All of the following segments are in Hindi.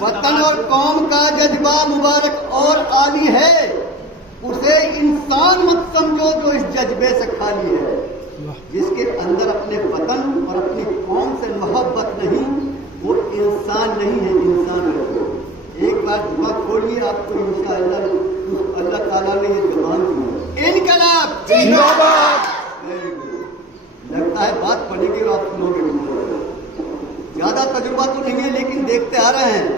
वतन और कौम का जज्बा मुबारक और आली है, उसे इंसान मत समझो जो इस जज्बे से खाली है। जिसके अंदर अपने वतन और अपनी कौम से मोहब्बत नहीं, वो इंसान नहीं है, इंसान है। एक बार जुबान खोलिए, आपको इंशाअल्लाह अल्लाह ताला ने ये जुबान दी। इनकलाब जिंदाबाद। लगता है बात पड़ेगी और आप सुनोगे। ज्यादा तजुर्बा तो नहीं है, लेकिन देखते आ रहे हैं,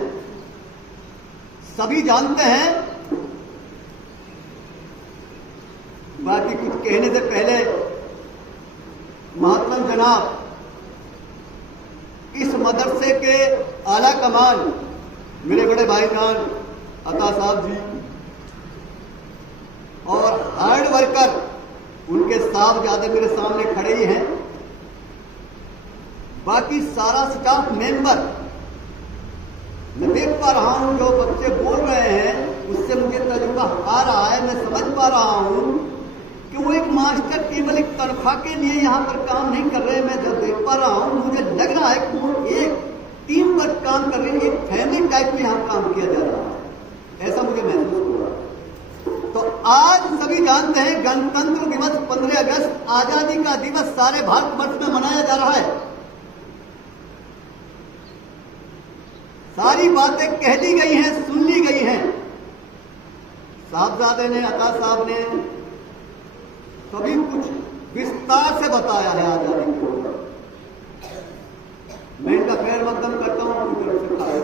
सभी जानते हैं। बाकी कुछ कहने से पहले मोहतरम जनाब इस मदरसे के आला कमान मेरे बड़े भाईजान अता साहब जी और हार्ड वर्कर उनके साहबजादे मेरे सामने खड़े ही हैं, बाकी सारा स्टाफ मेंबर, मैं देख पा रहा हूं जो बच्चे बोल रहे हैं उससे मुझे तजुर्बा आ रहा है। मैं समझ पा रहा हूं कि वो एक मास्टर केवल एक तनख्वाह के लिए यहाँ पर काम नहीं कर रहे। मैं जब देख पा रहा हूँ मुझे लग रहा है कि वो एक टीम पर काम कर रहे हैं, एक फैमिली टाइप में यहाँ काम किया जा रहा है, ऐसा मुझे महसूस हो रहा है। तो आज सभी जानते हैं गणतंत्र दिवस 15 अगस्त आजादी का दिवस सारे भारतवर्ष में मनाया जा रहा है। सारी बातें कह ली गई हैं, सुन ली गई हैं। साहबजादे ने, अता साहब ने सभी कुछ विस्तार से बताया है आजादी के ऊपर। मैं इनका खैर मकदम करता हूं अपनी तरफ से खास।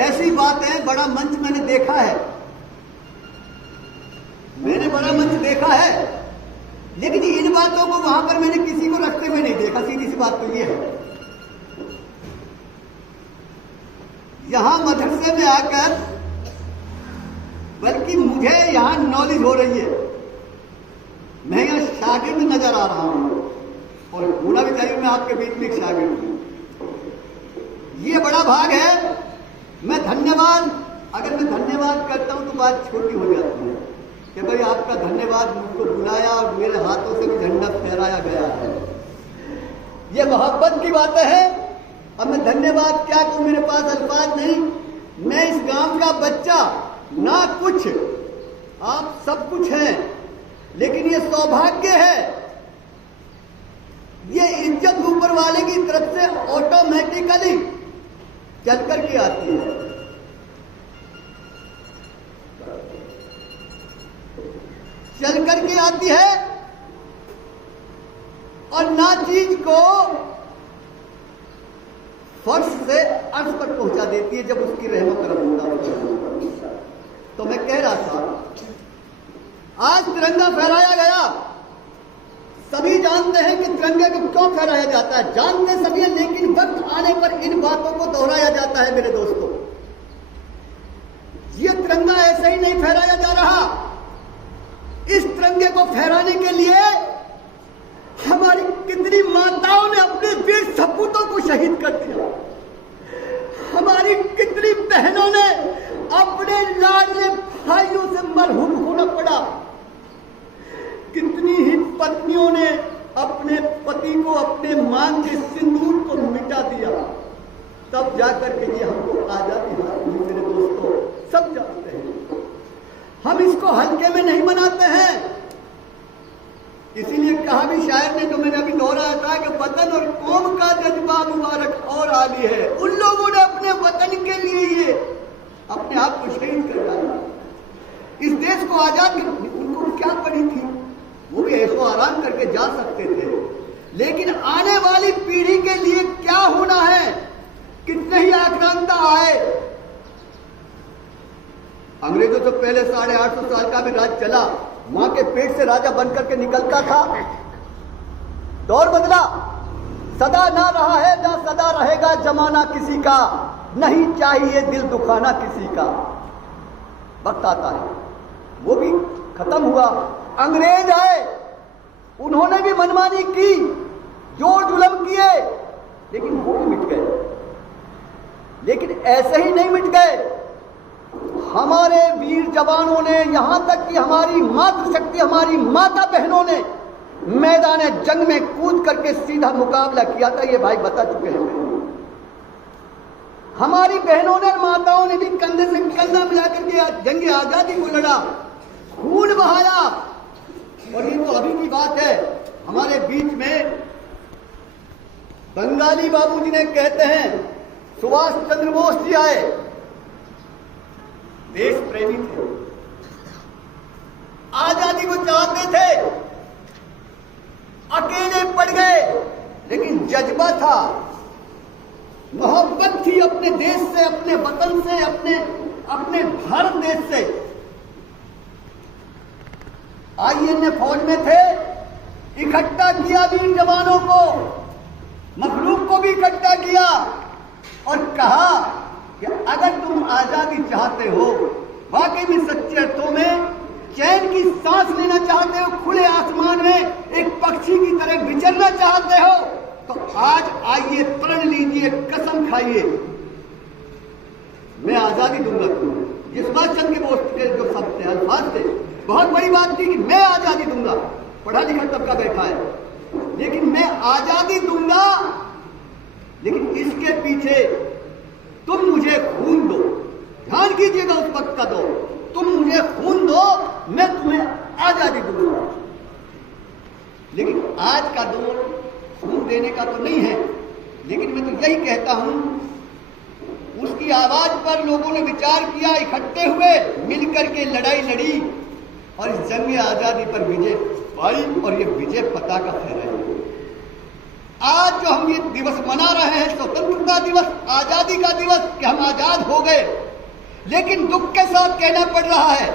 ऐसी बातें बड़ा मंच मैंने देखा है, मैंने बड़ा मंच देखा है, लेकिन इन बातों को वहां पर मैंने किसी को रखते हुए नहीं देखा। सीधी सी बात तो ये है, यहां मदरसे में आकर बल्कि मुझे यहां नॉलेज हो रही है। मैं यहां शागिर्द नजर आ रहा हूं और होना भी चाहिए, मैं आपके बीच में एक शागिर्द हूं। ये बड़ा भाग है। मैं धन्यवाद, अगर मैं धन्यवाद करता हूं तो बात छोटी हो जाती है कि भाई आपका धन्यवाद, मुझको बुलाया और मेरे हाथों से भी झंडा फहराया गया है। ये मोहब्बत की बातें हैं। अब मैं धन्यवाद क्या कहूं, मेरे पास अल्फाज नहीं। मैं इस गांव का बच्चा, ना कुछ, आप सब कुछ हैं, लेकिन ये सौभाग्य है, ये इज्जत ऊपर वाले की तरफ से ऑटोमेटिकली चल करके आती है। चल करके आती है और ना चीज को फर्श से अर्श पर पहुंचा देती है जब उसकी रहमत रहमत। तो मैं कह रहा था, आज तिरंगा फहराया गया। सभी जानते हैं कि तिरंगे को क्यों फहराया जाता है, जानते सभी हैं, लेकिन वक्त आने पर इन बातों को दोहराया जाता है। मेरे दोस्तों, ये तिरंगा ऐसे ही नहीं फहराया जा रहा। इस तिरंगे को फहराने के लिए हमारी कितनी माताओं ने अपने वीर सपूतों को शहीद कर दिया। हमारी कितनी बहनों ने अपने लाडले भाइयों से मरहूम होना पड़ा। कितनी ही पत्नियों ने अपने पति को, अपने मांग के सिंदूर को मिटा दिया, तब जाकर के ये हमको आजादी हासिल हुई। मेरे दोस्तों, सब जानते हैं, हम इसको हल्के में नहीं मनाते हैं। इसीलिए कहा भी शायर ने, जो मैंने अभी दोहराया था, कि वतन और कौम का जज्बा मुबारक और आली है। उन लोगों ने अपने वतन के लिए ये अपने आप को शहीद कर डाला, इस देश को आजाद कर। उनको क्या पड़ी थी, वो भी ऐशो आराम करके जा सकते थे, लेकिन आने वाली पीढ़ी के लिए क्या होना है, कितने ही आक्रांता आए। अंग्रेजों से पहले 850 साल का भी राज चला, मां के पेट से राजा बनकर के निकलता था। दौर बदला, सदा ना रहा है ना सदा रहेगा जमाना किसी का, नहीं चाहिए दिल दुखाना किसी का। वक्त आता है, वो भी खत्म हुआ। अंग्रेज आए, उन्होंने भी मनमानी की, जोर जुल्म किए, लेकिन वो भी मिट गए। लेकिन ऐसे ही नहीं मिट गए, हमारे वीर जवानों ने, यहां तक कि हमारी मातृशक्ति, हमारी माता बहनों ने मैदान जंग में कूद करके सीधा मुकाबला किया था। ये भाई बता चुके हैं। हमारी बहनों ने, माताओं ने भी कंधे से कंधा मिलाकर के जंग आजादी को लड़ा, खून बहाया। और ये तो अभी की बात है। हमारे बीच में बंगाली बाबूजी ने कहते हैं, सुभाष चंद्र बोस जी आए, देश प्रेमी थे, आजादी को चाहते थे, अकेले पड़ गए, लेकिन जज्बा था, मोहब्बत थी अपने देश से, अपने वतन से, अपने भारत देश से। आईएनए फौज में थे, इकट्ठा किया वीर जवानों को, मखलूक को भी इकट्ठा किया और कहा कि अगर तुम आजादी चाहते हो, वाकई में सच्चे अर्थों में चैन की सांस लेना चाहते हो, खुले आसमान में एक पक्षी की तरह विचरना चाहते हो, तो आज आइए, प्रण लीजिए, कसम खाइए, मैं आजादी दूंगा तुम्हें। ये सुभाष चंद्र बोस के जो शब्द थे, अल्फाज थे, बहुत बड़ी बात थी कि मैं आजादी दूंगा। पढ़ा लिखा तबका बैठा है, लेकिन मैं आजादी दूंगा, लेकिन इसके पीछे तुम मुझे खून दो। ध्यान कीजिएगा उस वक्त का, दो तुम मुझे खून दो, मैं तुम्हें आजादी दूंगा। लेकिन आज का दौर खून देने का तो नहीं है, लेकिन मैं तो यही कहता हूं, उसकी आवाज पर लोगों ने विचार किया, इकट्ठे हुए, मिलकर के लड़ाई लड़ी और इस जंग आजादी पर विजय पाई और ये विजय पताका फहराई। आज जो हम ये दिवस मना रहे हैं, स्वतंत्रता दिवस, आजादी का दिवस, कि हम आजाद हो गए, लेकिन दुख के साथ कहना पड़ रहा है।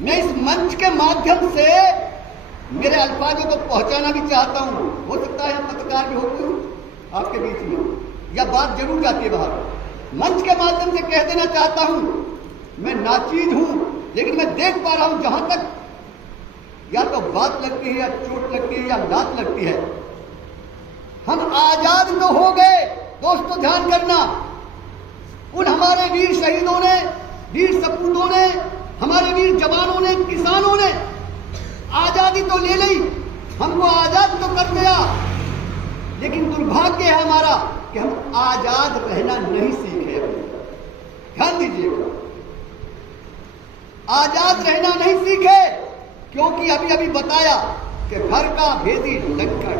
मैं इस मंच के माध्यम से मेरे अल्फाजों को पहुंचाना भी चाहता हूं। हो सकता है हम पत्रकार भी होते आपके बीच में, या बात जरूर जाती है बाहर। मंच के माध्यम से कह देना चाहता हूं, मैं नाचीज हूं, लेकिन मैं देख पा रहा हूं, जहां तक या तो बात लगती है, या चोट लगती है, या लात लगती है, हम आजाद तो हो गए। दोस्तों ध्यान करना, उन हमारे वीर शहीदों ने, वीर सपूतों ने, हमारे वीर जवानों ने, किसानों ने आजादी तो ले ली, हमको आजाद तो कर दिया, लेकिन दुर्भाग्य है हमारा कि हम आजाद रहना नहीं सीखे। ध्यान दीजिएगा, आजाद रहना नहीं सीखे, क्योंकि अभी अभी बताया कि घर का भेदी लंका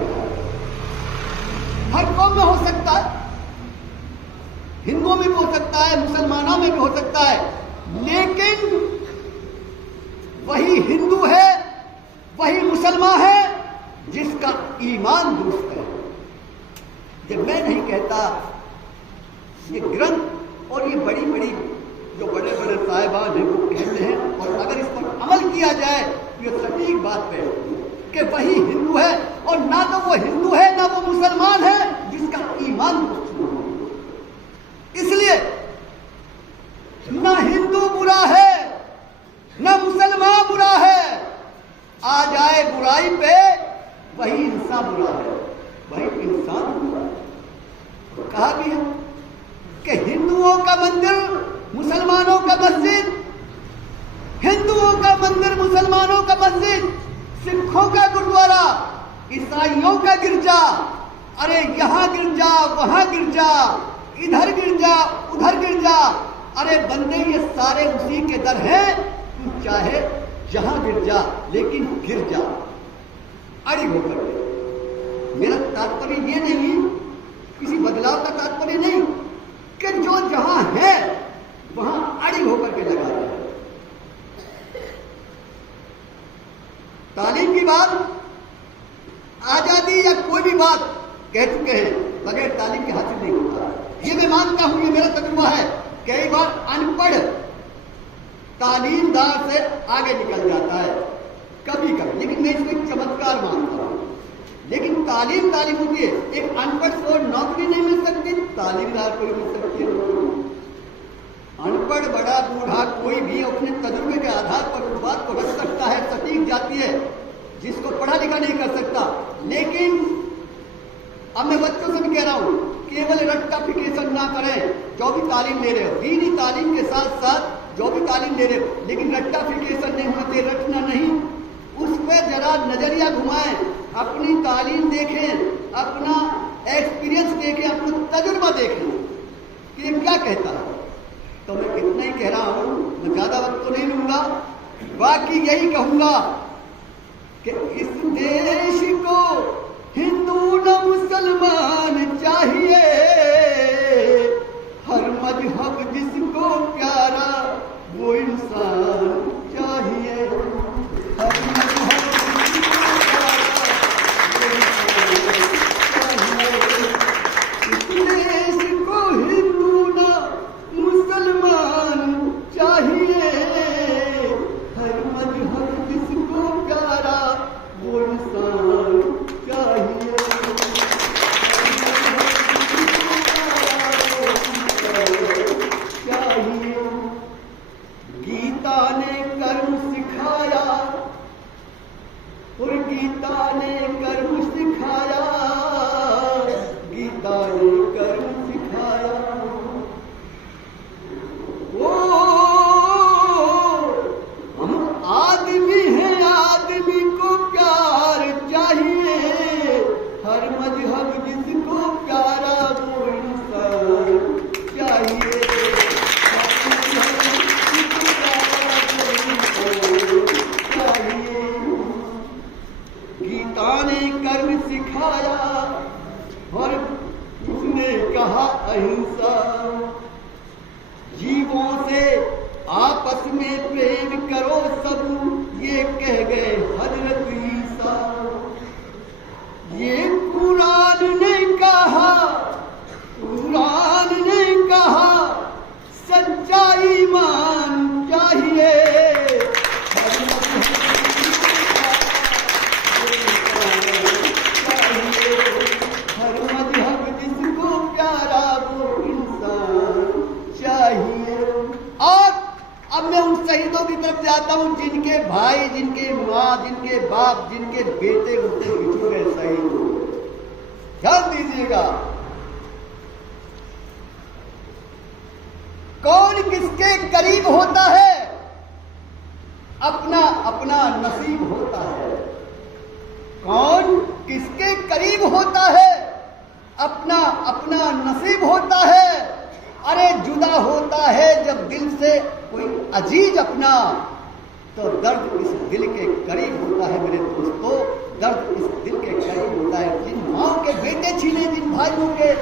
हर कौम में हो सकता है, हिंदुओं में भी हो सकता है, मुसलमानों में भी हो सकता है, लेकिन वही हिंदू है, वही मुसलमान है जिसका ईमान दुरुस्त है। ये मैं नहीं कहता, ये ग्रंथ और ये बड़ी बड़ी जो बड़े बड़े साहिबान हैं वो कहते हैं, और अगर इस पर अमल किया जाए तो ये सटीक बात है कि वही हिंदू है, और ना तो वो हिंदू है ना वो मुसलमान है जिसका ईमान दुरुस्त हो। इसलिए ना हिंदू बुरा है ना मुसलमान बुरा है, आ जाए बुराई पे वही इंसान बुरा है, वही इंसान बुरा है। कहा भी है कि हिंदुओं का मंदिर, मुसलमानों का मस्जिद, हिंदुओं का मंदिर, मुसलमानों का मस्जिद, सिखों का गुरुद्वारा, ईसाइयों का गिरजा, अरे यहां गिरजा, वहां गिरजा, इधर गिरजा, उधर गिरजा, अरे बंदे ये सारे उसी के दर हैं, तू चाहे जहां गिर जा, लेकिन गिर जा अड़ी होकर। मेरा तात्पर्य ये नहीं, किसी बदलाव का तात्पर्य नहीं, कि जो जहां है वहां अड़ी होकर के लगा रहे। तालीम की बात, आजादी या कोई भी बात कह चुके हैं, बगैर तालीम के हासिल नहीं होता। ये मैं मानता हूं, ये मेरा तजुर्बा है। कई बार अनपढ़ तालीमदार से आगे निकल जाता है, कभी कभी, लेकिन मैं इसको एक चमत्कार मानता हूं। लेकिन तालीम होती है, एक अनपढ़ को नौकरी नहीं मिल सकती, तालीमदार को मिल सकती है। अनपढ़ बड़ा बूढ़ा कोई भी अपने तजुर्बे के आधार पर उस बात को रख सकता है, सटीक जाती है, जिसको पढ़ा लिखा नहीं कर सकता। लेकिन अब मैं बच्चों से भी कह रहा हूं, केवल रट्टाफिकेशन ना करें। जो भी तालीम ले रहे हो, दीनी तालीम के साथ साथ जो भी तालीम ले रहे हो, लेकिन रट्टाफिकेशन नहीं होते, रटना नहीं, उस पर जरा नजरिया घुमाएं, अपनी तालीम देखें, अपना एक्सपीरियंस देखे, अपना तजुर्बा देख लो कि ये क्या कहता है। तो मैं कितना ही कह रहा हूं, मैं ज्यादा वक्त तो नहीं लूंगा, बाकी यही कहूंगा कि इस देश को हिंदू न मुसलमान चाहिए, हर मजहब जिसको प्यारा वो इंसान चाहिए, हर मजहब जिसको प्यारा वो इंसान चाहिए। इस देश को हिंदू न मुसलमान चाहिए, हर मजहब जिसको प्यारा वो इंसान चाहिए। गीता ने कर्म सिखाया और गीता ने कर्म सिखाया, गीता ने कर्म सिखाया। ओ हम आदमी हैं, आदमी को प्यार चाहिए, हर मजहब जिसको प्यारा वो इंसान चाहिए। गीता ने कर्म सिखाया और उसने कहा अहिंसा, जीवों से आपस में प्रेम करो सब, ये कह गए हजरत ईसा। ये कुरान ने कहा, कुरान ने कहा सच्चा ईमान चाहिए, हर मजहब जिसको प्यारा वो इंसान चाहिए। और अब मैं उन शहीदों की तरफ जाता हूं जिनके भाई, जिनके माँ, जिनके बाप, जिनके बेटे उनसे बिछड़ गए शहीद। ध्यान दीजिएगा, कौन किसके करीब होता है अपना अपना नसीब होता है। कौन किसके करीब होता है अपना अपना नसीब होता है। अरे जुदा होता है जब दिल से कोई अजीज अपना, तो दर्द इस दिल के करीब होता है मेरे दोस्तों, दर्द इस दिल के करीब होता है। जिन माँ के बेटे छीने, जिन भाइयों के,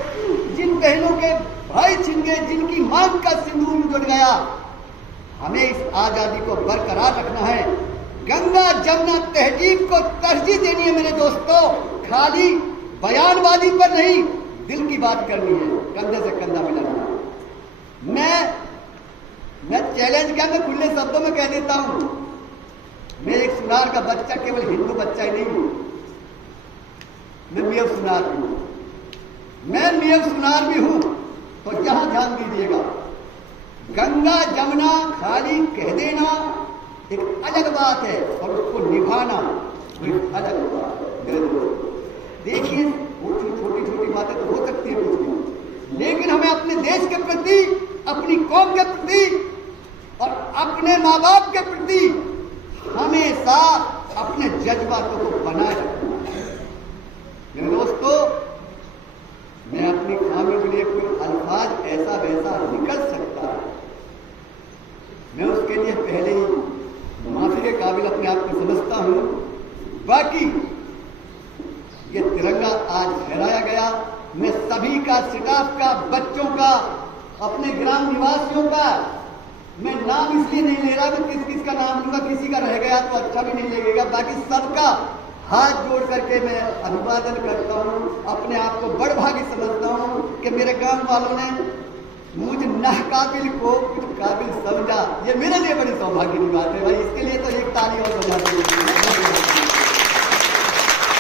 जिन बहनों के भाई छीन गए, जिनकी मांग का सिंदूर जुड़ गया, हमें इस आजादी को बरकरार रखना है। गंगा जमुना तहजीब को तरजीह देनी है मेरे दोस्तों, खाली बयानबाजी पर नहीं, दिल की बात करनी है, कंधे से कंधा मिलाना है। मैं चैलेंज क्या, मैं खुले शब्दों में कह देता हूं, मैं एक सुनार का बच्चा केवल हिंदू बच्चा ही नहीं हूं, मैं मियां सुनार भी हूं, मैं मियां सुनार भी हूं। तो यहां ध्यान दीजिएगा, गंगा जमुना खाली कह देना एक अलग बात है और उसको निभाना एक अलग बात है मेरे दोस्त। देखिए छोटी छोटी बातें तो हो सकती है कुछ भी, लेकिन हमें अपने देश के प्रति, अपनी कौम के प्रति और अपने माँ बाप के प्रति हमेशा अपने जज्बातों को बनाए रखना है मेरे दोस्तों। मैं अपनी खामियों के लिए कोई अल्फाज ऐसा वैसा निकल सकता है, मैं उसके लिए पहले ही माफी के काबिल अपने आप को समझता हूं। बाकी ये तिरंगा आज फहराया गया, मैं सभी का, स्टाफ का, बच्चों का, अपने ग्राम निवासियों का, मैं नाम इसलिए नहीं ले रहा, मैं किस किस का नाम लूंगा, किसी का रह गया तो अच्छा भी नहीं लगेगा। बाकी सबका हाथ जोड़ करके मैं अभिवादन करता हूं, अपने आप को बड़ भागी समझता हूं कि मेरे गांव वालों ने मुझ नाकाबिल को कुछ काबिल समझा। ये मेरे लिए बड़ी सौभाग्य की बात है भाई, इसके लिए तो एक ताली और बजा